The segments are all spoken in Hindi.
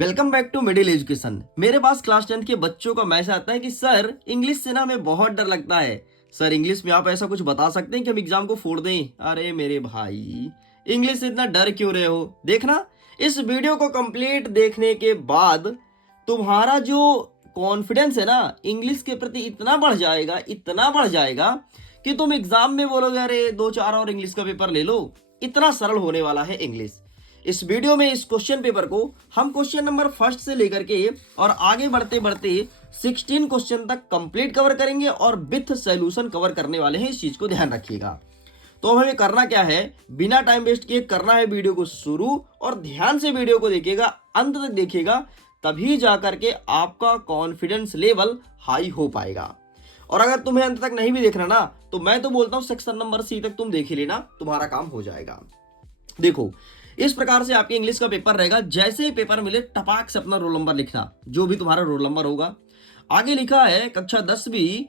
Welcome back to middle education. मेरे पास क्लास 10th के बच्चों का मैसेज आता है कि सर इंग्लिश से ना हमें बहुत डर लगता है। सर इंग्लिश में आप ऐसा कुछ बता सकते हैं कि हम एग्जाम को फोड़ दें। अरे मेरे भाई, इंग्लिश से इतना डर क्यों रहे हो? देखना, इस वीडियो को कंप्लीट देखने के बाद तुम्हारा जो कॉन्फिडेंस है ना इंग्लिश के प्रति इतना बढ़ जाएगा कि तुम एग्जाम में बोलोगे अरे 2-4 और इंग्लिश का पेपर ले लो। इतना सरल होने वाला है इंग्लिश। इस वीडियो में इस क्वेश्चन पेपर को हम क्वेश्चन नंबर फर्स्ट से लेकर के और आगे बढ़ते बढ़ते 16 क्वेश्चन तक कंप्लीट कवर करेंगे और विथ सॉल्यूशन कवर करने वाले हैं। इस चीज को ध्यान रखिएगा। तो अब हमें करना क्या है, बिना टाइम वेस्ट किए करना है वीडियो को शुरू, और ध्यान से वीडियो को देखिएगा, अंत तक देखिएगा, तभी जाकर के आपका कॉन्फिडेंस लेवल हाई हो पाएगा। और अगर तुम्हें अंत तक नहीं भी देखना ना, तो मैं तो बोलता हूं सेक्शन नंबर सी तक तुम देख ही लेना, तुम्हारा काम हो जाएगा। देखो, इस प्रकार से आपके इंग्लिश का पेपर रहेगा। जैसे ही पेपर मिले टपाक से अपना रोल नंबर लिखना, जो भी तुम्हारा रोल नंबर होगा। आगे लिखा है कक्षा 10वीं,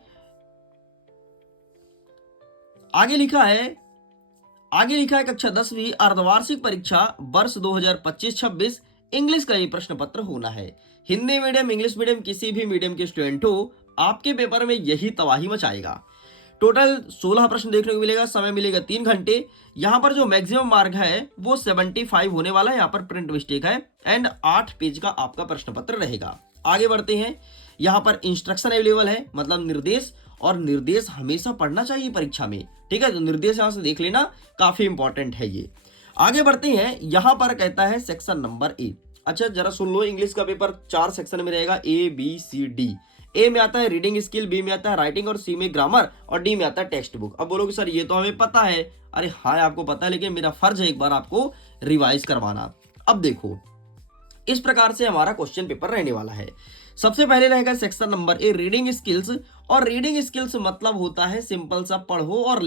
आगे लिखा है कक्षा 10वीं अर्धवार्षिक परीक्षा वर्ष 2025-26 इंग्लिश का ये प्रश्न पत्र होना है। हिंदी मीडियम, इंग्लिश मीडियम, किसी भी मीडियम के स्टूडेंट हो, आपके पेपर में यही तबाही मचाएगा। टोटल 16 प्रश्न देखने को मिलेगा, समय मिलेगा 3 घंटे। यहाँ पर जो मैक्सिमम मार्क है वो 75 होने वाला है। यहाँ पर प्रिंट मिस्टेक है एंड 8 पेज का आपका प्रश्न पत्र रहेगा। आगे बढ़ते हैं। यहाँ पर इंस्ट्रक्शन अवेलेबल है, मतलब निर्देश, और निर्देश हमेशा पढ़ना चाहिए परीक्षा में, ठीक है। तो निर्देश यहाँ से देख लेना, काफी इंपॉर्टेंट है ये। आगे बढ़ते हैं। यहाँ पर कहता है सेक्शन नंबर ए। अच्छा जरा सुन लो, इंग्लिश का पेपर 4 सेक्शन में रहेगा, ABCD। ए में आता है रीडिंग स्किल, बी में आता है राइटिंग, और सी में ग्रामर, और डी में आता है टेक्स्ट बुक। अब बोलोगे सर ये तो हमें पता है। अरे हाँ, आपको पता है, लेकिन मेरा फर्ज है एक बार आपको रिवाइज करवाना। अब देखो, इस प्रकार से हमारा क्वेश्चन पेपर रहने वाला है। सबसे पहले रहेगा section number A reading skills, और रीडिंग स्किल्स मतलब होता है सिंपल सा पढ़ो और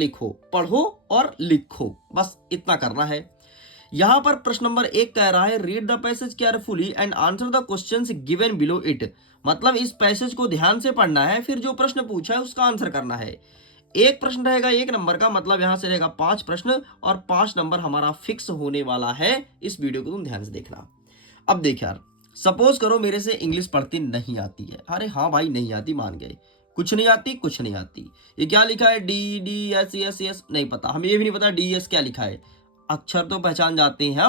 लिखो, बस इतना करना है। यहां पर प्रश्न नंबर 1 कह रहा है read the passage carefully and answer the questions given below it. मतलब इस पैसेज को ध्यान से पढ़ना है, फिर जो प्रश्न पूछा है उसका आंसर करना है। एक प्रश्न रहेगा 1 नंबर का, मतलब यहां से रहेगा 5 प्रश्न, और 5 नंबर हमारा फिक्स होने वाला है। इस वीडियो को तुम ध्यान से देखना। अब देख यार, सपोज करो मेरे से इंग्लिश पढ़ती नहीं आती है। अरे हाँ भाई, नहीं आती, मान गए, कुछ नहीं आती। ये क्या लिखा है, DDS नहीं पता, हमें ये भी नहीं पता DS क्या लिखा है। अक्षर तो पहचान जाते हैं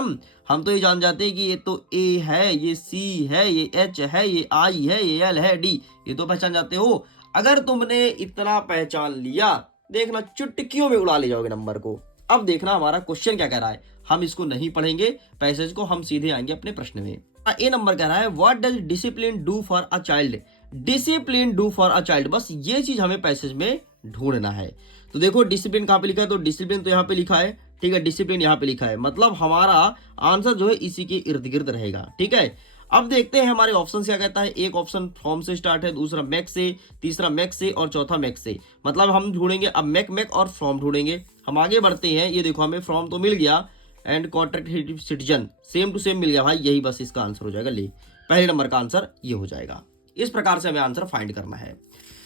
हम तो ये जान जाते हैं कि ये तो A है, ये C है, ये H है, ये I है, ये L है, D, ये तो पहचान जाते हो। अगर तुमने इतना पहचान लिया, देखना चुटकियों में उड़ा ले जाओगे नंबर को। अब देखना हमारा क्वेश्चन क्या कह रहा है। हम इसको नहीं पढ़ेंगे पैसेज को, हम सीधे आएंगे अपने प्रश्न में। ए नंबर कह रहा है what does discipline do for a child. Discipline do for a child, बस ये चीज हमें पैसेज में ढूंढना है। तो देखो डिसिप्लिन कहां पे लिखा है, तो डिसिप्लिन तो यहाँ पे लिखा है, ठीक है। डिसिप्लिन यहाँ पे लिखा है, मतलब हमारा आंसर जो है इसी के इर्द गिर्द रहेगा, ठीक है। अब देखते हैं हमारे ऑप्शन क्या कहता है। एक ऑप्शन फ्रॉम से स्टार्ट है, दूसरा मैक से, तीसरा मैक से, और चौथा मैक से। मतलब हम ढूंढेंगे अब मैक और फ्रॉम ढूंढेंगे। हम आगे बढ़ते हैं। ये देखो हमें फ्रॉम तो मिल गया, and contract citizen same to same मिल गया भाई, यही बस इसका आंसर हो जाएगा। ले, पहले नंबर का आंसर ये हो जाएगा। इस प्रकार से हमें आंसर फाइंड करना है।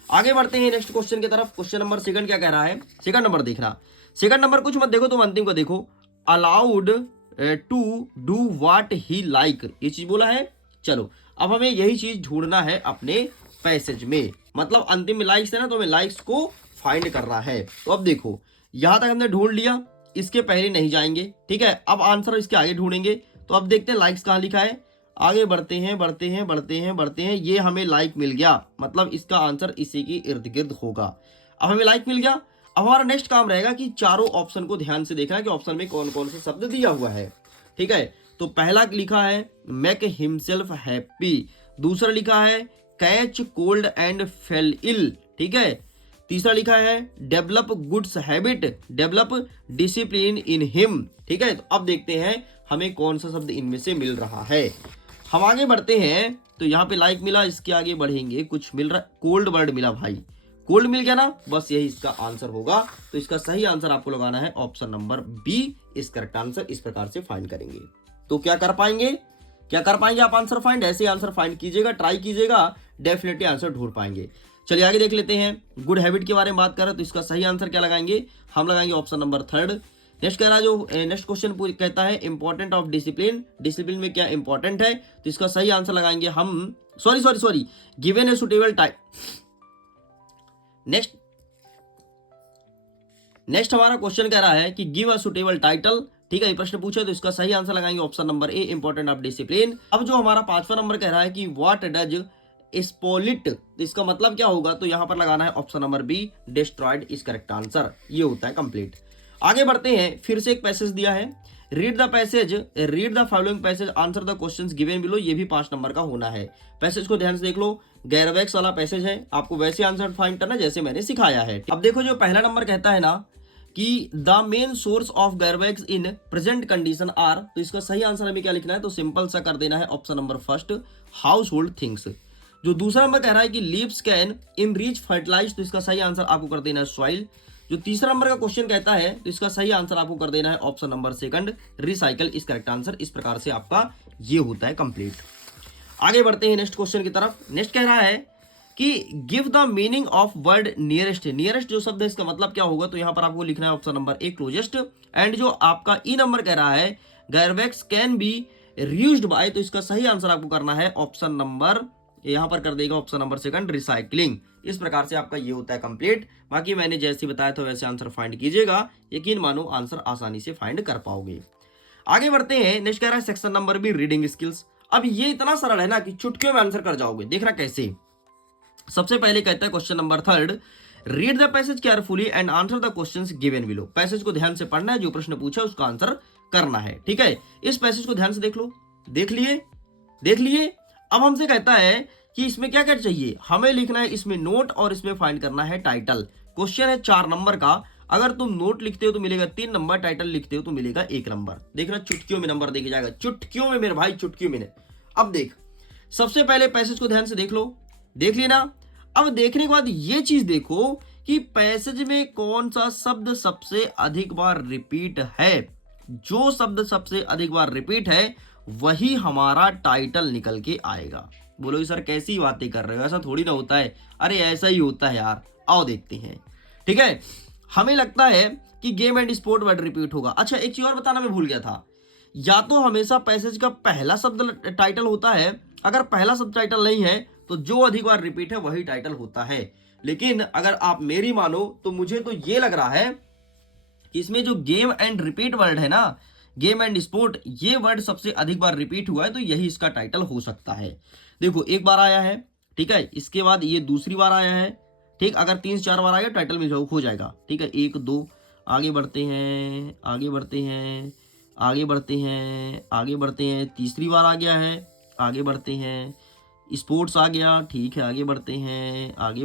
आगे बढ़ते हैं नेक्स्ट क्वेश्चन की तरफ। क्वेश्चन नंबर 2 क्या कह रहा है, सेकंड नंबर देखना। सेकंड नंबर कुछ मत देखो, तुम अंतिम को देखो। Allowed to do what he like, ये चीज बोला है। चलो अब हमें यही चीज ढूंढना है अपने पैसेज में, मतलब अंतिम में लाइक्स है ना, तो हमें लाइक्स को फाइंड करना है। तो अब देखो यहां तक हमने ढूंढ लिया, इसके पहले नहीं जाएंगे, ठीक है। अब आंसर इसके आगे ढूंढेंगे। तो अब देखते हैं लाइक्स कहां लिखा है। आगे बढ़ते हैं। ये हमें लाइक मिल गया, मतलब इसका आंसर इसी के इर्द गिर्द होगा। अब हमें लाइक मिल गया। अब हमारा नेक्स्ट काम रहेगा कि चारों ऑप्शन को ध्यान से देखना कि ऑप्शन में कौन कौन से शब्द दिया हुआ है, ठीक है। तो पहला लिखा है मेक हिमसेल्फ हैप्पी, दूसरा लिखा है catch cold and fail ill, ठीक है। तीसरा लिखा है develop goods habit, develop discipline in him, ठीक है। तो अब देखते हैं हमें कौन सा शब्द इनमें से मिल रहा है। हम आगे बढ़ते हैं। तो यहाँ पे लाइक मिला, इसके आगे बढ़ेंगे, कुछ मिल रहा है, कोल्ड वर्ड मिला भाई, कोल्ड मिल गया ना, बस यही इसका आंसर होगा। तो इसका सही आंसर आपको लगाना है ऑप्शन नंबर बी, इस करेक्ट आंसर। इस प्रकार से फाइंड करेंगे तो क्या कर पाएंगे आप आंसर फाइंड। ऐसे आंसर फाइंड कीजिएगा, ट्राई कीजिएगा, डेफिनेटली आंसर ढूंढ पाएंगे। चलिए आगे देख लेते हैं। गुड हैबिट के बारे में बात करें तो इसका सही आंसर क्या लगाएंगे, हम लगाएंगे ऑप्शन नंबर 3, नेक्स्ट कह रहा है जो नेक्स्ट क्वेश्चन कहता है इंपॉर्टेंट ऑफ डिसिप्लिन, डिसिप्लिन में क्या इंपॉर्टेंट है, तो इसका सही आंसर लगाएंगे हम, sorry given a suitable type. Next हमारा क्वेश्चन कह रहा है कि गिव अ सुटेबल टाइटल, ठीक है, ये प्रश्न पूछा तो इसका सही आंसर लगाएंगे option number A important of discipline. अब जो हमारा 5वां नंबर कह रहा है कि व्हाट डज स्पोलिट, तो इसका मतलब क्या होगा, तो यहां पर लगाना है option number be destroyed is correct answer, ये होता है कंप्लीट। आगे बढ़ते हैं, फिर से एक पैसेज दिया है, read the following passage answer the questions given below, ये भी 5 नंबर का होना है। पैसेज को ध्यान से देख लो, गैरवैक्स वाला पैसेज है, आपको वैसे आंसर फाइंड करना जैसे मैंने सिखाया है। अब देखो जो पहला नंबर कहता है ना कि द मेन सोर्स ऑफ गैरवैक्स इन प्रेजेंट कंडीशन आर, तो इसका सही आंसर हमें क्या लिखना है, तो सिंपल सा कर देना है option number first household things. जो दूसरा नंबर कह रहा है कि leaves can in reach fertilize, तो इसका सही आंसर आपको कर देना है सॉइल। जो तीसरा नंबर का क्वेश्चन कहता है तो इसका सही आंसर आपको कर देना है option number second recycle is correct answer. इस प्रकार से आपका ये होता है कंप्लीट। आगे बढ़ते हैं नेक्स्ट क्वेश्चन की तरफ। नेक्स्ट कह रहा है कि give the meaning of word nearest, nearest जो शब्द है इसका मतलब क्या होगा, तो यहां पर आपको लिखना है option number A closest. And जो आपका ई नंबर कह रहा है गैरवैक्स कैन बी रीयूज्ड बाय, तो इसका सही आंसर आपको करना है ऑप्शन नंबर, यहां पर कर देगा ऑप्शन नंबर सेकंड रिसाइकलिंग। इस प्रकार से आपका ये होता है कंप्लीट। बाकी मैंने जैसे बताया था वैसे आंसर फाइंड कीजिएगा, यकीन मानो आंसर आसानी से फाइंड कर पाओगे। आगे बढ़ते हैं, नेक्स्ट कह रहा है section number B reading skills. अब ये इतना सरल है ना कि चुटकियों में आंसर कर जाओगे, देखना कैसे। सबसे पहले कहता है question number third, read the passage carefully and answer the questions given below. Passage को ध्यान से पढ़ना है, जो प्रश्न पूछा उसका आंसर करना है, ठीक है। इस पैसेज को ध्यान से देख लो, देख लिए। अब हमसे कहता है कि इसमें क्या क्या चाहिए, हमें लिखना है इसमें नोट और इसमें फाइंड करना है टाइटल। क्वेश्चन है 4 नंबर का, अगर तुम नोट लिखते हो तो मिलेगा 3 नंबर, टाइटल लिखते हो तो मिलेगा 1 नंबर। देखना चुटकियों में नंबर देखे जाएगा, चुटकियों में मेरे भाई, चुटकियों में। अब देख, सबसे पहले पैसेज को ध्यान से देख लो, देख लेना। अब देखने के बाद ये चीज देखो कि पैसेज में कौन सा शब्द सबसे अधिक बार रिपीट है। जो शब्द सबसे अधिक बार रिपीट है वही हमारा टाइटल निकल के आएगा। बोलो सर कैसी बातें कर रहे हो, ऐसा थोड़ी ना होता है। अरे ऐसा ही होता है यार, आओ देखते हैं, ठीक है। हमें लगता है कि game and sport word repeat होगा। अच्छा एक चीज और बताना मैं भूल गया था, या तो हमेशा पैसेज का पहला शब्द टाइटल होता है, अगर पहला शब्द टाइटल नहीं है तो जो अधिक बार रिपीट है वही टाइटल होता है। लेकिन अगर आप मेरी मानो तो मुझे तो ये लग रहा है कि इसमें जो गेम एंड रिपीट वर्ड है ना, गेम एंड स्पोर्ट, ये वर्ड सबसे अधिक बार रिपीट हुआ है, तो यही इसका टाइटल हो सकता है। देखो एक बार आया है, ठीक है, इसके बाद ये दूसरी बार आया है, ठीक, अगर 3 से 4 बार आएगा टाइटल में हो जाएगा, ठीक है। 1 2 आगे बढ़ते हैं, तीसरी बार आ गया है, आगे बढ़ते हैं, स्पोर्ट्स आ गया, ठीक है, आगे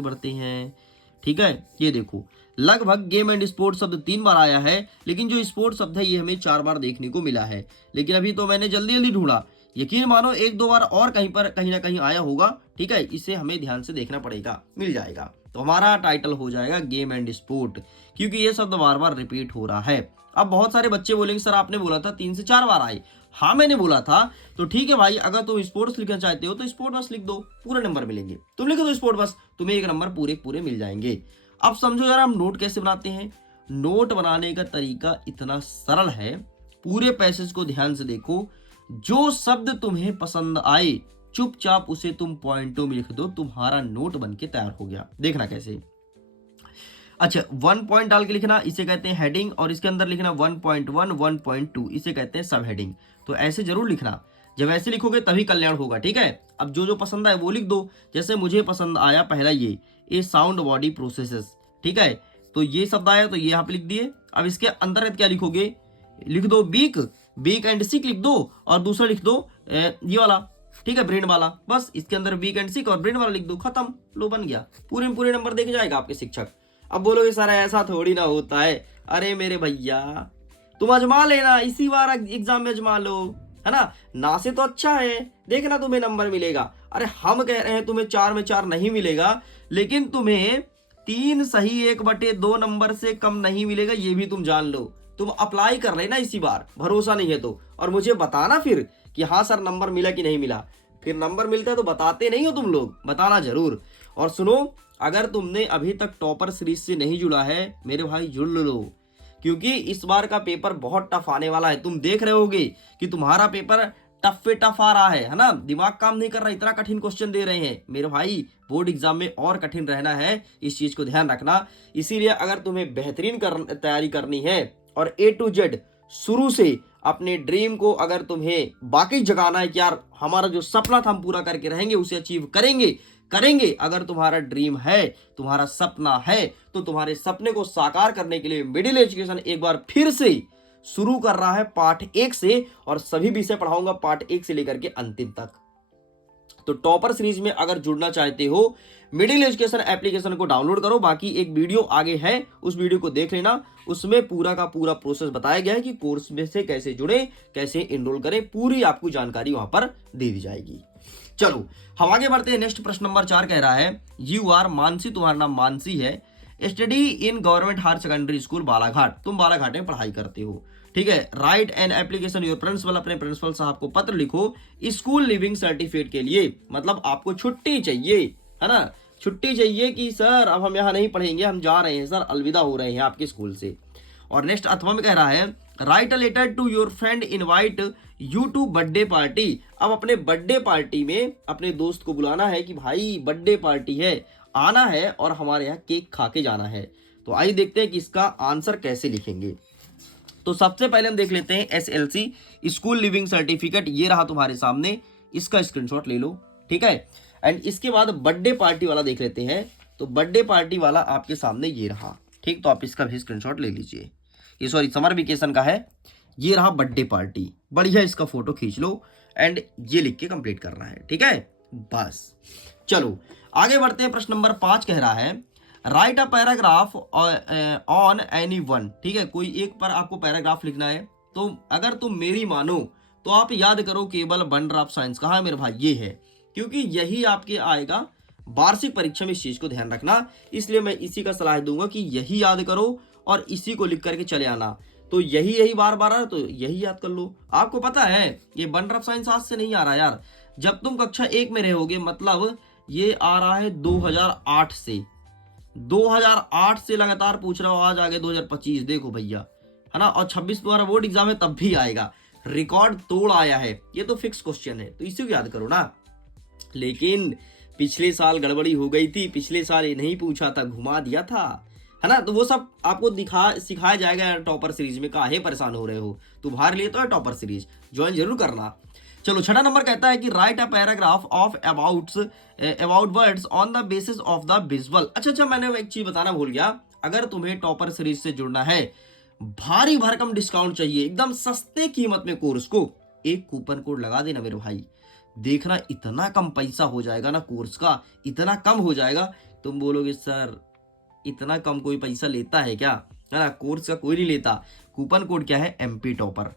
बढ़ते हैं, ठीक है। ये देखो लगभग गेम एंड स्पोर्ट्स शब्द 3 बार आया है, लेकिन जो स्पोर्ट्स शब्द है ये हमें 4 बार देखने को मिला है। लेकिन अभी तो मैंने जल्दी ढूंढा, यकीन मानो 1-2 बार और कहीं ना कहीं आया होगा, ठीक है। इसे हमें ध्यान से देखना पड़ेगा, मिल जाएगा। तो हमारा टाइटल हो जाएगा गेम एंड स्पोर्ट, क्योंकि ये शब्द बार बार रिपीट हो रहा है। अब बहुत सारे बच्चे बोलेंगे सर आपने बोला था 3 से 4 बार आए। हाँ मैंने बोला था, तो ठीक है भाई, अगर तुम स्पोर्ट्स लिखना चाहते हो तो स्पोर्ट बस लिख दो, पूरे नंबर मिलेंगे। तुम लिखो तो स्पोर्ट बस, तुम्हें 1 नंबर पूरे मिल जाएंगे। अब समझो यार हम नोट कैसे बनाते हैं। नोट बनाने का तरीका इतना सरल है, पूरे पैसेज को ध्यान से देखो, जो शब्द तुम्हें पसंद आए चुपचाप उसे तुम पॉइंटों में लिख दो, तुम्हारा नोट बन के तैयार हो गया। देखना कैसे। अच्छा 1 पॉइंट डाल के लिखना, इसे कहते हैं हेडिंग, और इसके अंदर लिखना 1.1 1.2, इसे कहते हैं सब हेडिंग। तो ऐसे जरूर लिखना, जब ऐसे लिखोगे तभी कल्याण होगा, ठीक है। अब जो जो पसंद आए वो लिख दो। जैसे मुझे पसंद आया पहला ये साउंड बॉडी प्रोसेसेस, ठीक है, तो ये शब्द आया तो ये यहाँ पे लिख दिए। अब इसके अंदर क्या लिखोगे, लिख दो बीक एंड सिक लिख दो, और दूसरा लिख दो ये वाला, ठीक है, ब्रेन वाला। बस इसके अंदर बीक एंड सिक और ब्रेन वाला लिख दो, खत्म, लो बन गया। पूरे नंबर देखे जाएगा आपके शिक्षक। अब बोलोगे सर ऐसा थोड़ी ना होता है। अरे मेरे भैया तुम अजमा लेना, इसी बार एग्जाम में अजमा लो, है ना से तो अच्छा है, देखना तुम्हें नंबर मिलेगा। अरे हम कह रहे हैं तुम्हें 4 में 4 नहीं मिलेगा, लेकिन तुम्हें 3 सही 1/2 नंबर से कम नहीं मिलेगा, ये भी तुम जान लो। तुम अप्लाई कर लेना इसी बार, भरोसा नहीं है तो, और मुझे बताना फिर कि हाँ सर नंबर मिला कि नहीं मिला। फिर नंबर मिलता है तो बताते नहीं हो तुम लोग, बताना जरूर। और सुनो, अगर तुमने अभी तक टॉपर सीरीज से नहीं जुड़ा है मेरे भाई जुड़ लो, क्योंकि इस बार का पेपर बहुत टफ आने वाला है। तुम देख रहे होगे कि तुम्हारा पेपर टफ पे टफ आ रहा है ना, दिमाग काम नहीं कर रहा, इतना कठिन क्वेश्चन दे रहे हैं मेरे भाई। बोर्ड एग्जाम में और कठिन रहना है, इस चीज को ध्यान रखना। इसीलिए अगर तुम्हें बेहतरीन तैयारी करनी है और A to Z शुरू से अपने ड्रीम को अगर तुम्हें बाकी जगाना है कि यार हमारा जो सपना था हम पूरा करके रहेंगे, उसे अचीव करेंगे। अगर तुम्हारा ड्रीम है, तुम्हारा सपना है, तो तुम्हारे सपने को साकार करने के लिए मिडिल एजुकेशन एक बार फिर से शुरू कर रहा है पार्ट 1 से, और सभी विषय पढ़ाऊंगा पार्ट 1 से लेकर के अंतिम तक। तो टॉपर सीरीज में अगर जुड़ना चाहते हो, मिडिल एजुकेशन एप्लीकेशन को डाउनलोड करो। बाकी एक वीडियो आगे है, उस वीडियो को देख लेना, उसमें पूरा का पूरा प्रोसेस बताया गया है कि कोर्स में से कैसे जुड़े, कैसे इनरोल करें, पूरी आपको जानकारी वहां पर दे दी जाएगी। चलो हम आगे बढ़ते हैं। नेक्स्ट प्रश्न नंबर 4 कह रहा है, यू आर मानसी, तुम्हारा नाम मानसी है, study in government higher secondary school Balaghat, तुम बालाघाट में पढ़ाई करते हो, ठीक है। Write an application your principal, अपने प्रिंसिपल साहब को पत्र लिखो स्कूल लिविंग सर्टिफिकेट के लिए, मतलब आपको छुट्टी चाहिए, है ना, छुट्टी चाहिए कि सर अब हम यहाँ नहीं पढ़ेंगे, हम जा रहे हैं सर, अलविदा हो रहे हैं आपके स्कूल से। और नेक्स्ट अथवा में कह रहा है, write a letter to your friend invite you to birthday party, अब अपने बर्थडे पार्टी में अपने दोस्त को बुलाना है कि भाई बर्थडे पार्टी है, आना है और हमारे यहाँ केक खा के जाना है। तो आइए देखते हैं कि इसका आंसर कैसे लिखेंगे। तो सबसे पहले हम देख लेते हैं SLC स्कूल लिविंग सर्टिफिकेट, ये रहा तुम्हारे सामने, इसका स्क्रीनशॉट ले लो, ठीक है। एंड इसके बाद बर्थडे पार्टी वाला देख लेते हैं। तो बर्थडे पार्टी वाला आपके सामने ये रहा, ठीक, तो आप इसका भी स्क्रीनशॉट ले लीजिए। ये सॉरी समर वेकेशन का है, ये रहा बर्थडे पार्टी, बढ़िया, इसका फोटो खींच लो एंड ये लिख के कंप्लीट करना है, ठीक है। बस चलो आगे बढ़ते हैं। प्रश्न नंबर 5 कह रहा है, write a paragraph on any one, ठीक है, कोई एक पर आपको पैराग्राफ लिखना है। तो अगर तुम मेरी मानो तो आप याद करो केवल वंडर ऑफ साइंस, कहा है मेरे भाई, ये है, क्योंकि यही आपके आएगा वार्षिक परीक्षा में, इस चीज को ध्यान रखना। इसलिए मैं इसी का सलाह दूंगा कि यही याद करो और इसी को लिख करके चले आना। तो यही बार बार तो यही याद कर लो। आपको पता है ये वंडर ऑफ साइंस आज से नहीं आ रहा यार, जब तुम कक्षा 1 में रहोगे, मतलब ये आ रहा है 2008 से, 2008 से लगातार पूछ रहा हूं, आज आ गए 2025, देखो भैया, है ना। और 26 तुम्हारा बोर्ड एग्जाम है तब भी आएगा, रिकॉर्ड तोड़ आया है, ये तो फिक्स क्वेश्चन है, तो इसी को याद करो ना। लेकिन पिछले साल गड़बड़ी हो गई थी, पिछले साल ये नहीं पूछा था, घुमा दिया था, है ना। तो वो सब आपको सिखाया जाएगा टॉपर सीरीज में, काहे परेशान हो रहे हो, तुम्हारे लिए तो है टॉपर सीरीज, ज्वाइन जरूर करना। चलो 6 नंबर कहता है कि right a paragraph of about words on the basis of the visual. अच्छा, मैंने एक चीज बताना भूल गया, अगर तुम्हें टॉपर सीरीज से जुड़ना है, भारी भरकम डिस्काउंट चाहिए, एकदम सस्ते कीमत में कोर्स को, एक कूपन कोड लगा देना मेरे भाई, देखना इतना कम पैसा हो जाएगा ना, कोर्स का इतना कम हो जाएगा, तुम बोलोगे सर इतना कम कोई पैसा लेता है क्या, है ना, कोर्स का कोई नहीं लेता। कूपन कोड क्या है, MP टॉपर,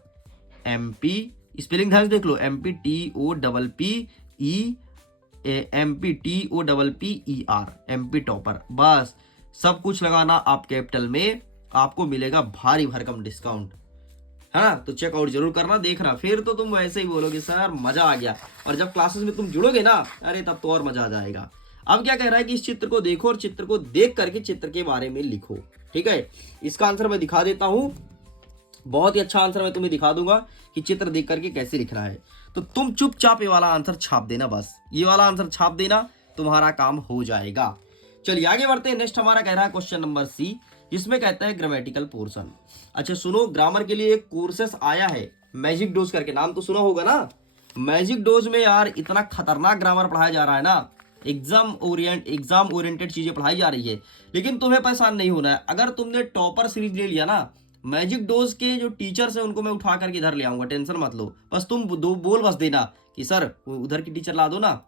MP स्पेलिंग ध्यान से देख लो, MPTOPPER, MP टॉपर, बस सब कुछ लगाना आप कैपिटल में, आपको मिलेगा भारी भरकम डिस्काउंट, है ना। तो चेकआउट जरूर करना, देखना, फिर तो तुम वैसे ही बोलोगे सर मजा आ गया, और जब क्लासेस में तुम जुड़ोगे ना, अरे तब तो और मजा आ जाएगा। अब क्या कह रहा है कि इस चित्र को देखो और चित्र को देख करके चित्र के बारे में लिखो, ठीक है। इसका आंसर मैं दिखा देता हूं, बहुत ही अच्छा आंसर मैं तुम्हें दिखा दूंगा कि चित्र देख करके कैसे लिखना है। तो तुम चुपचाप ये वाला आंसर छाप देना, बस ये वाला आंसर छाप देना, तुम्हारा काम हो जाएगा। चलिए आगे बढ़ते हैं। नेक्स्ट हमारा कह रहा है क्वेश्चन नंबर C, जिसमें कहता है ग्रामेटिकल पोर्शन। अच्छा सुनो, ग्रामर के लिए एक कोर्सेस आया है मैजिक डोज करके, नाम तो सुना होगा ना। मैजिक डोज में यार इतना खतरनाक ग्रामर पढ़ाया जा रहा है ना, एग्जाम ओरिएंटेड चीजें पढ़ाई जा रही है। लेकिन तुम्हें परेशान नहीं होना है, अगर तुमने टॉपर सीरीज ले लिया ना, मैजिक डोज के जो टीचर्स है उनको मैं उठा करके इधर ले आऊंगा, टेंशन मत लो। बस तुम दो बोल बस देना कि सर उधर की टीचर ला दो ना,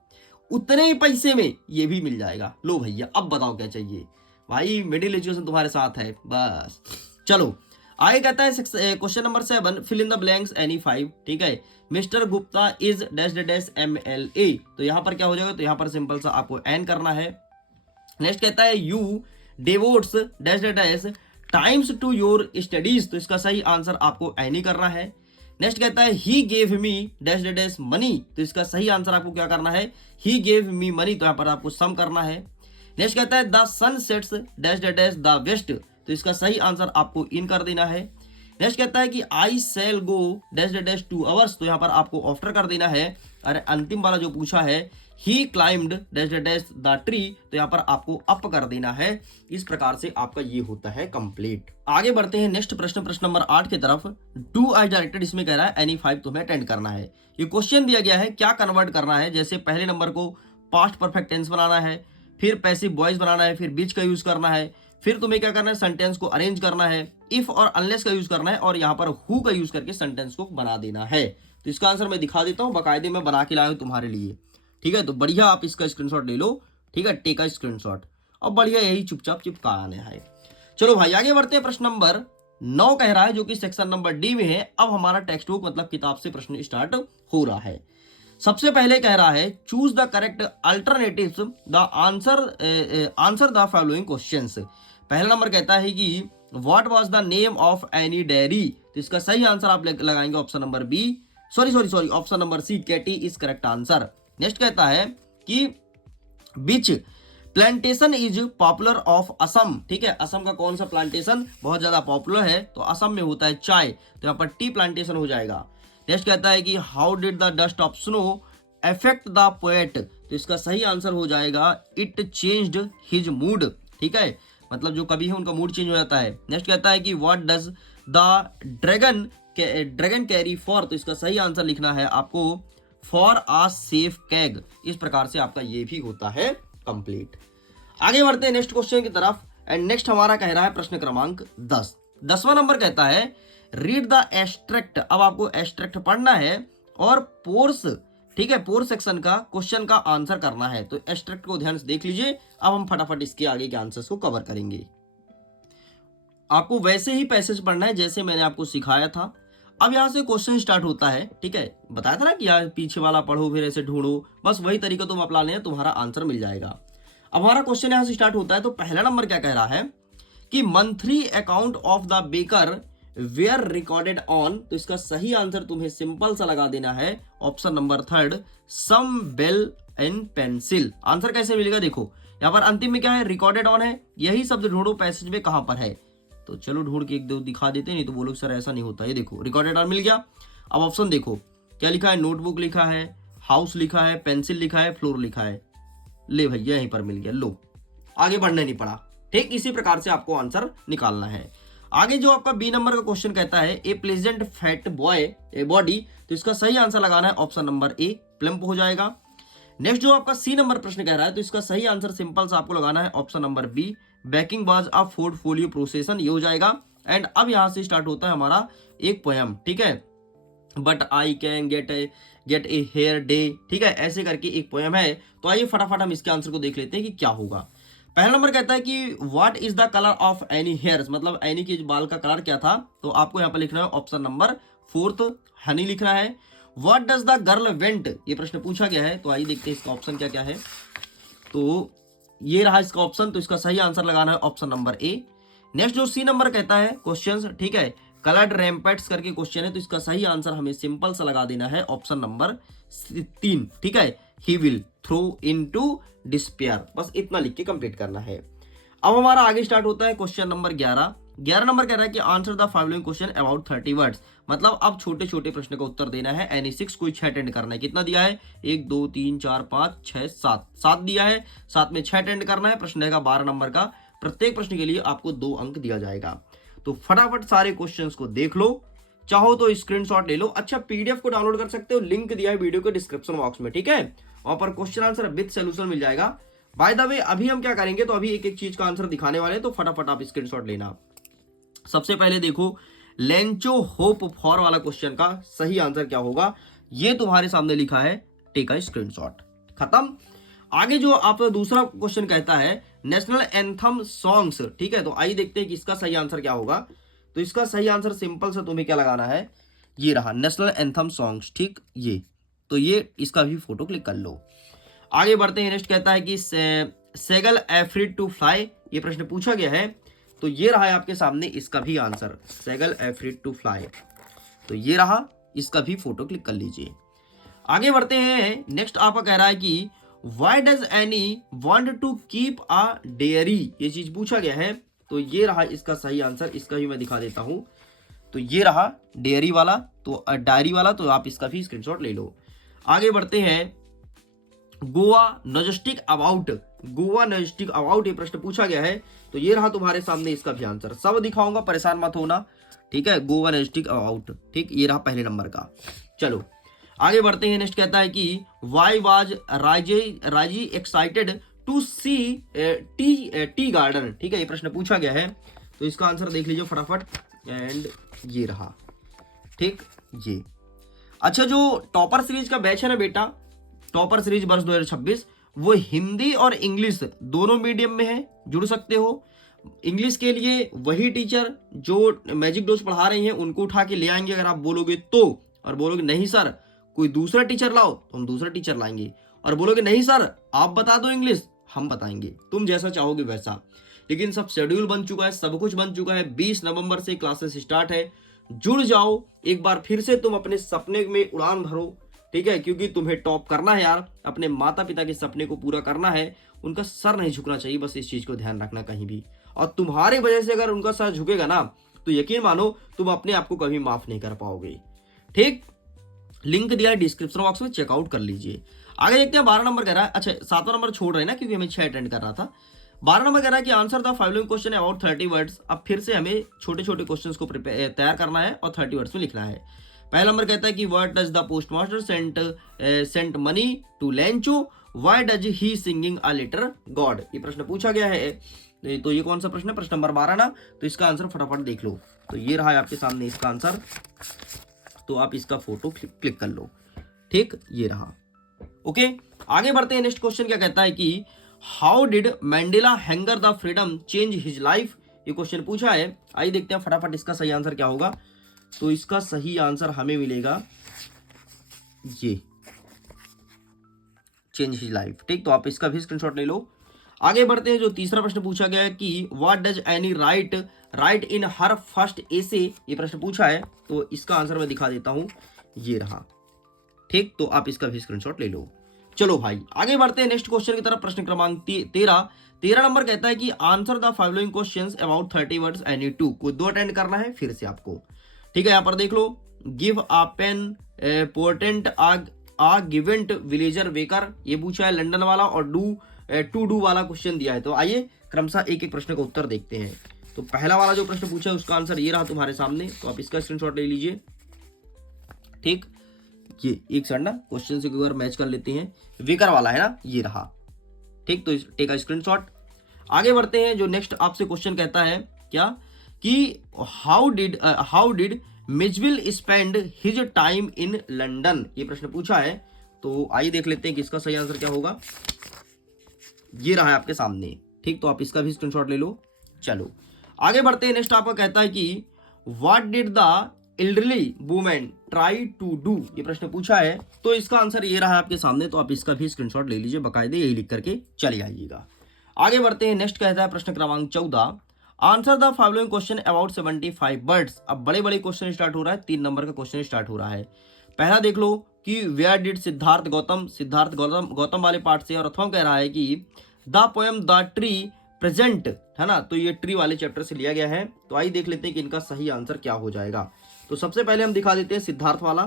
उतने ही पैसे में ये भी मिल जाएगा। लो भैया अब बताओ क्या चाहिए, भाई मिडिल एजुकेशन तुम्हारे साथ है बस। चलो आगे कहता है question number 7, fill in the blanks any 5, ठीक है। Mister Gupta is dash dash MLA, तो यहाँ पर क्या हो जाएगा, तो यहाँ पर सिंपल सा आपको एन करना है। नेक्स्ट कहता है you devotes dash dash times to your studies, तो इसका सही आंसर आपको एन ही करना है। नेक्स्ट कहता है he gave me dash dash money, तो इसका सही आंसर आपको क्या करना है, ही गेव मी मनी, तो यहाँ पर आपको सम करना है। नेक्स्ट कहता है the sun sets dash dash the west, तो तो इसका सही आंसर आपको इन कर देना है। नेक्स्ट कहता है कि I shall go dash dash 2 hours, तो यहाँ पर आपको आफ्टर कर देना है। और अंतिम वाला जो पूछा है ही climbed dash dash the tree, तो यहाँ पर आपको अप कर देना है। इस प्रकार से आपका ये होता है कंप्लीट। आगे बढ़ते हैं नेक्स्ट प्रश्न, प्रश्न नंबर 8 की तरफ। डू आई डायरेक्टेड, इसमें कह रहा है एनी 5 तुम्हें अटेंड करना है। ये क्वेश्चन दिया गया है, क्या कन्वर्ट करना है। जैसे पहले नंबर को पास्ट परफेक्ट टेंस बनाना है, फिर पैसिव वॉइस बनाना है, फिर बीच का यूज करना है, फिर तुम्हें क्या करना है, सेंटेंस को अरेंज करना है, इफ और अनलेस का यूज करना है, और यहाँ पर हु का यूज करके सेंटेंस को बना देना है। तो इसका आंसर मैं दिखा देता हूँ, बाकायदे मैं बना के लाया हूँ तुम्हारे लिए। ठीक है, तो बढ़िया आप इसका स्क्रीनशॉट ले लो। ठीक है, टेक का स्क्रीनशॉट, और बढ़िया यही चुपचाप चिपका आने है। चलो भाई आगे बढ़ते हैं। प्रश्न नंबर 9 कह रहा है, जो कि सेक्शन नंबर डी में है। अब हमारा टेक्स्ट बुक मतलब किताब से प्रश्न स्टार्ट हो रहा है। सबसे पहले कह रहा है choose the correct alternatives the answer the following questions. पहला नंबर कहता है कि what was the name of Annie diary, तो इसका सही आंसर आप लगाएंगे option number B, sorry option number C, Kitty is correct answer. Next कहता है कि beach plantation is popular of Assam. ठीक है, असम का कौन सा प्लांटेशन बहुत ज्यादा पॉपुलर है, तो असम में होता है चाय, तो यहाँ पर टी प्लांटेशन हो जाएगा। नेक्स्ट कहता है कि how did the dust of snow affect the poet, तो इसका सही आंसर हो जाएगा इट चेंज्ड हिज मूड। ठीक है, मतलब जो कभी है उनका मूड चेंज हो जाता है। नेक्स्ट कहता है कि what does the dragon carry for, तो इसका सही आंसर लिखना है आपको फॉर आ सेफ कैग। इस प्रकार से आपका ये भी होता है कंप्लीट। आगे बढ़ते हैं नेक्स्ट क्वेश्चन की तरफ। एंड नेक्स्ट हमारा कह रहा है प्रश्न क्रमांक 10। 10वां नंबर कहता है रीड द एस्ट्रैक्ट। अब आपको एस्ट्रैक्ट पढ़ना है और पोर्स, ठीक है, पोर सेक्शन का क्वेश्चन का आंसर करना है। तो एस्ट्रैक्ट को ध्यान से देख लीजिए। अब हम फटाफट इसके आगे के आंसर्स को कवर करेंगे। आपको वैसे ही पैसेज पढ़ना है जैसे मैंने आपको सिखाया था। अब यहाँ से क्वेश्चन स्टार्ट होता है। ठीक है, बताया था ना कि यार पीछे वाला पढ़ो फिर ऐसे ढूंढो, बस वही तरीका तुम अपना लेना, तुम्हारा आंसर मिल जाएगा। अब हमारा क्वेश्चन यहाँ से स्टार्ट होता है। तो पहला नंबर क्या कह रहा है कि monthly account of the baker were recorded on, तो इसका सही आंसर तुम्हें सिंपल सा लगा देना है option number 3 some bell and pencil. Answer कैसे मिलेगा, देखो यहाँ पर अंतिम में क्या है, रिकॉर्डेड ऑन है। यही शब्द ढूंढो पैसेज में कहां पर है, तो चलो ढूंढ के एक दो दिखा देते, नहीं तो बोलो सर ऐसा नहीं होता। ये देखो रिकॉर्डेड ऑन मिल गया। अब ऑप्शन देखो क्या लिखा है, नोटबुक लिखा है, हाउस लिखा है, पेंसिल लिखा है, फ्लोर लिखा है। ले भैया यहीं पर मिल गया, लो आगे बढ़ने नहीं पड़ा। ठीक इसी प्रकार से आपको आंसर निकालना है। आगे जो आपका बी नंबर का क्वेश्चन कहता है ए pleasant fat boy a body, तो इसका सही आंसर लगाना है ऑप्शन नंबर ए, प्लम्प हो जाएगा। नेक्स्ट जो आपका सी नंबर प्रश्न कह रहा है, तो इसका सही आंसर सिंपल सा आपको लगाना है option number B, baking was a portfolio procession, ये हो जाएगा। एंड अब यहां से स्टार्ट होता है हमारा एक पोयम। ठीक है, but I can get a hair day, ठीक है, ऐसे करके एक पोयम है। तो आइए फटाफट हम इसके आंसर को देख लेते हैं कि क्या होगा। पहला नंबर कहता है कि what is the colour of any hairs, मतलब एनी के बाल का कलर क्या था, तो आपको यहाँ पर लिखना है ऑप्शन नंबर 4 हनी लिखना है। What does the girl went, ये प्रश्न पूछा गया है। तो आइए देखते हैं इसका ऑप्शन क्या क्या है। तो ये रहा इसका ऑप्शन, तो इसका सही आंसर लगाना है ऑप्शन नंबर ए। नेक्स्ट जो सी नंबर कहता है क्वेश्चन, ठीक है, कलर्ड रैम्पेट्स करके क्वेश्चन है, तो इसका सही आंसर हमें सिंपल सा लगा देना है ऑप्शन नंबर 3। ठीक है, he will throw into despair, बस इतना लिख के कंप्लीट करना है। अब हमारा आगे स्टार्ट होता है क्वेश्चन नंबर 11। 11 नंबर कह रहा है कि answer the following question about 30 words, मतलब अब छोटे छोटे प्रश्न का उत्तर देना है। एनी 6 कोई 6 अटेंड करना है। कितना दिया है, 1 2 3 4 5 6 7 दिया है। 7 में 6 अटेंड करना है। प्रश्न रहेगा 12 नंबर का। प्रत्येक प्रश्न के लिए आपको 2 अंक दिया जाएगा। तो फटाफट सारे क्वेश्चंस को देख लो, चाहो तो स्क्रीनशॉट ले लो। अच्छा, पीडीएफ को डाउनलोड कर सकते हो, लिंक दिया है वीडियो के डिस्क्रिप्शन बॉक्स में। ठीक है, वहां पर क्वेश्चन आंसर विद सॉल्यूशन मिल जाएगा। बाय द वे अभी हम क्या करेंगे, तो अभी एक एक चीज का आंसर दिखाने वाले हैं, तो फटाफट आप स्क्रीनशॉट लेना। सबसे पहले देखो लेंचो होप फॉर वाला क्वेश्चन का सही आंसर क्या होगा, ये तुम्हारे सामने लिखा है, टेक अ स्क्रीनशॉट। खत्म। आगे जो आप दूसरा क्वेश्चन कहता है नेशनल एंथम सॉन्ग्स, ठीक है, तो आइए देखते हैं कि इसका सही आंसर क्या होगा। तो इसका सही आंसर सिंपल से तुम्हें क्या लगाना है, ये रहा नेशनल एंथम सॉन्ग्स। ठीक, ये तो ये इसका भी फोटो क्लिक कर लो। आगे बढ़ते हैं। नेक्स्ट कहता है कि सेगल एफ्रीड टू फ्लाई, ये प्रश्न पूछा गया है, तो ये रहा है आपके सामने इसका भी आंसर, सेगल एफ्रीड टू फ्लाई। तो ये रहा, इसका भी फोटो क्लिक कर लीजिए। आगे बढ़ते हैं। नेक्स्ट आपका कह रहा है कि why does Anne want to keep a diary, ये चीज पूछा गया है। तो ये रहा इसका सही आंसर, इसका भी मैं दिखा देता हूं। तो ये रहा डेयरी वाला, तो डायरी वाला, तो आप इसका भी स्क्रीनशॉट ले लो। आगे बढ़ते हैं, Goa gnostic about, Goa gnostic about ये प्रश्न पूछा गया है। तो ये रहा तुम्हारे सामने इसका भी आंसर, सब दिखाऊंगा, परेशान मत होना, ठीक है। गोवा नॉस्टिक अबाउट, ठीक, ये रहा पहले नंबर का। चलो आगे बढ़ते हैं। नेक्स्ट कहता है कि why was Raji excited to see tea garden, ठीक है, ये प्रश्न पूछा गया है। तो इसका आंसर देख लीजिए फटाफट, एंड ये रहा, ठीक, ये। अच्छा, जो टॉपर सीरीज का बैच है ना बेटा, टॉपर सीरीज वर्ष 2026, वो हिंदी और इंग्लिश दोनों मीडियम में है, जुड़ सकते हो। इंग्लिश के लिए वही टीचर जो मैजिक डोज पढ़ा रही हैं उनको उठा के ले आएंगे अगर आप बोलोगे तो, और बोलोगे नहीं सर कोई दूसरा टीचर लाओ तो हम दूसरा टीचर लाएंगे, और बोलोगे नहीं सर आप बता दो इंग्लिश, हम बताएंगे, तुम जैसा चाहोगे वैसा। लेकिन सब शेड्यूल बन चुका है, सब कुछ बन चुका है। 20 नवंबर से क्लासेस स्टार्ट है, जुड़ जाओ एक बार फिर से, तुम अपने सपने में उड़ान भरो, ठीक है, क्योंकि तुम्हें टॉप करना है यार, अपने माता पिता के सपने को पूरा करना है, उनका सर नहीं झुकना चाहिए, बस इस चीज को ध्यान रखना कहीं भी। और तुम्हारे वजह से अगर उनका सर झुकेगा ना, तो यकीन मानो तुम अपने आप को कभी माफ नहीं कर पाओगे, ठीक। लिंक दिया है डिस्क्रिप्शन बॉक्स में, चेकआउट कर लीजिए। आगे देखते हैं 12 नंबर कह रहा है, अच्छा 7वां नंबर छोड़ रहे हैं ना क्योंकि हमें 6 अटेंड करना था। 12 नंबर कह रहा है कि answer the following question about 30 words. अब फिर से हमें छोटे छोटे क्वेश्चंस को तैयार करना है और 30 वर्ड्स में लिखना है। पहला नंबर कहता है कि what does the postmaster sent money to Lencho, why does he singing a letter God, ये प्रश्न पूछा गया है। तो ये कौन सा प्रश्न है, प्रश्न नंबर 12 ना, तो इसका आंसर फटाफट देख लो। तो ये रहा है आपके सामने इसका आंसर, तो आप इसका फोटो क्लिक कर लो, ठीक, ये रहा, ओके। आगे बढ़ते हैं। नेक्स्ट क्वेश्चन क्या कहता है कि how did mandala hanger the freedom change his life, ये क्वेश्चन पूछा है। आइए देखते हैं फटाफट इसका सही आंसर क्या होगा। तो इसका सही आंसर हमें मिलेगा ये, चेंज हिज लाइफ, ठीक, तो आप इसका भी स्क्रीनशॉट ले लो। आगे बढ़ते हैं। जो तीसरा प्रश्न पूछा गया है कि what does Annie write in her first essay, ये प्रश्न पूछा है। तो इसका आंसर मैं दिखा देता हूं, ये रहा, ठीक, तो आप इसका भी स्क्रीनशॉट ले लो। चलो भाई आगे बढ़ते हैं नेक्स्ट क्वेश्चन की तरफ। प्रश्न क्रमांक 13 नंबर कहता है कि answer the following questions about 30 words any two, कोई 2 अटेंड करना है फिर से आपको, ठीक है। यहाँ पर देख लो, give a pen portrait a given villager worker, ये पूछा है लंदन वाला, और टू डू वाला क्वेश्चन दिया है। तो आइए क्रमशः एक एक प्रश्न का उत्तर देखते हैं। तो पहला वाला जो प्रश्न पूछा है उसका आंसर ये रहा तुम्हारे सामने, तो आप इसका स्क्रीनशॉट ले लीजिए, ठीक। ये एक सेकंड ना, क्वेश्चन से एक बार मैच कर लेते हैं, वेकर वाला है ना, ये रहा, ठीक, तो टेक अ स्क्रीनशॉट। आगे बढ़ते हैं। जो नेक्स्ट आपसे क्वेश्चन कहता है क्या कि हाउ डिड मिजविल spend his time in London, ये प्रश्न पूछा है। तो आइए देख लेते हैं कि इसका सही आंसर क्या होगा। ये रहा है आपके सामने, ठीक, तो आप इसका भी स्क्रीनशॉट ले लो। चलो आगे बढ़ते हैं। नेक्स्ट आपका कहता है कि what did the elderly women try to do, ये प्रश्न पूछा है। तो इसका आंसर ये रहा आपके सामने, तो आप इसका भी स्क्रीनशॉट ले लीजिए, बकायदे यही लिख करके चले आइएगा। आगे बढ़ते हैं। नेक्स्ट कहता है प्रश्न क्रमांक 14, answer the following question about 75 birds. अब बड़े बड़े क्वेश्चन स्टार्ट हो रहा है, 3 नंबर का क्वेश्चन स्टार्ट हो रहा है। पहला देख लो कि वेयर डिड सिद्धार्थ गौतम वाले पार्ट से, और अथवा कह रहा है कि the poem the tree present, है ना, तो ये ट्री वाले चैप्टर से लिया गया है। तो आइए देख लेते हैं कि इनका सही आंसर क्या हो जाएगा। तो सबसे पहले हम दिखा देते हैं सिद्धार्थ वाला।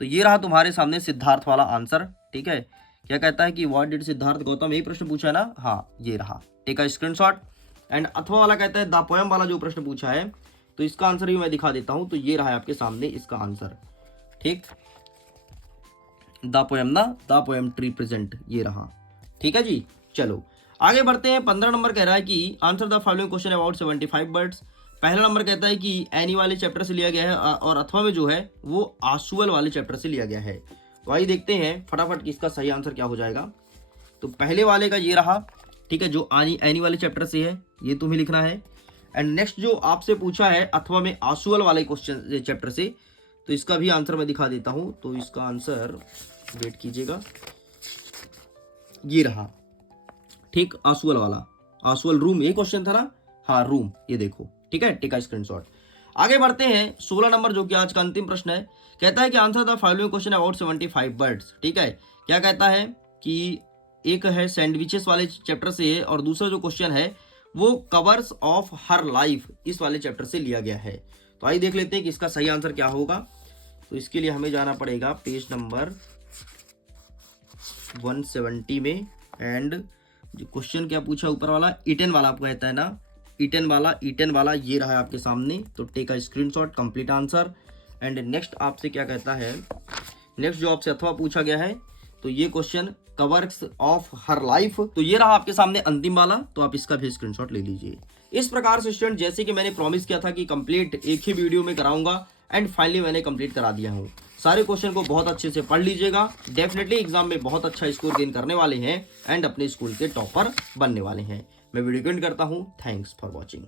तो ये रहा तुम्हारे सामने सिद्धार्थ वाला आंसर, ठीक है। क्या कहता है कि व्हाट डिड सिद्धार्थ गौतम, यही प्रश्न पूछा है ना, हाँ ये रहा, टेक अ स्क्रीनशॉट। एंड अथवा वाला कहता है द पोएम वाला जो प्रश्न पूछा है, तो इसका आंसर भी मैं दिखा देता हूं। तो ये रहा है आपके सामने इसका आंसर, ठीक, द पोएम ना, द पोएम ट्री प्रेजेंट, ये रहा, ठीक है जी। चलो आगे बढ़ते हैं। 15 नंबर कह रहा है कि answer the following question about 75 birds. पहला नंबर कहता है कि एनी वाले चैप्टर से लिया गया है, और अथवा में जो है वो आंसुअल वाले चैप्टर से लिया गया है। तो आइए देखते हैं फटाफट कि इसका सही आंसर क्या हो जाएगा। तो पहले वाले का ये रहा, ठीक है, जो एनी वाले चैप्टर से है, ये तुम्हें लिखना है। एंड नेक्स्ट जो आपसे पूछा है अथवा में आंसुअल वाले क्वेश्चन चैप्टर से, तो इसका भी आंसर मैं दिखा देता हूं। तो इसका आंसर वेट कीजिएगा, ये रहा, ठीक, आंसुअल वाला, आंसुअल रूम, ये क्वेश्चन था ना, हाँ रूम, ये देखो, ठीक है, टेक अ स्क्रीनशॉट। आगे बढ़ते हैं। 16 नंबर जो कि आज का अंतिम प्रश्न है, कहता है कि answer the following question about 75 birds, ठीक है। क्या कहता है कि एक है सैंडविचेस वाले चैप्टर से, और दूसरा जो क्वेश्चन है वो कवर्स ऑफ हर लाइफ इस वाले चैप्टर से लिया गया है। तो आइए देख लेते हैं कि इसका सही आंसर क्या होगा। तो इसके लिए हमें जाना पड़ेगा पेज नंबर 170 में। एंड जो क्वेश्चन क्या पूछा ऊपर वाला, ईटन वाला आपको कहता है ना, ईटन वाला ये रहा है आपके सामने। तो take a screenshot, complete answer. And next आपसे क्या कहता है, नेक्स्ट जो आपसे अथवा पूछा गया है, तो ये question covers of her life, तो ये रहा आपके सामने अंतिम वाला। तो आप इसका भी स्क्रीनशॉट ले लीजिए। इस प्रकार से स्टूडेंट, जैसे कि मैंने प्रॉमिस किया था कि कंप्लीट एक ही वीडियो में कराऊंगा, एंड फाइनली मैंने कंप्लीट करा दिया हूँ। सारे क्वेश्चन को बहुत अच्छे से पढ़ लीजिएगा, डेफिनेटली एग्जाम में बहुत अच्छा स्कोर गेन करने वाले हैं एंड अपने स्कूल के टॉपर बनने वाले हैं। मैं वीडियो एंड करता हूँ। Thanks for watching.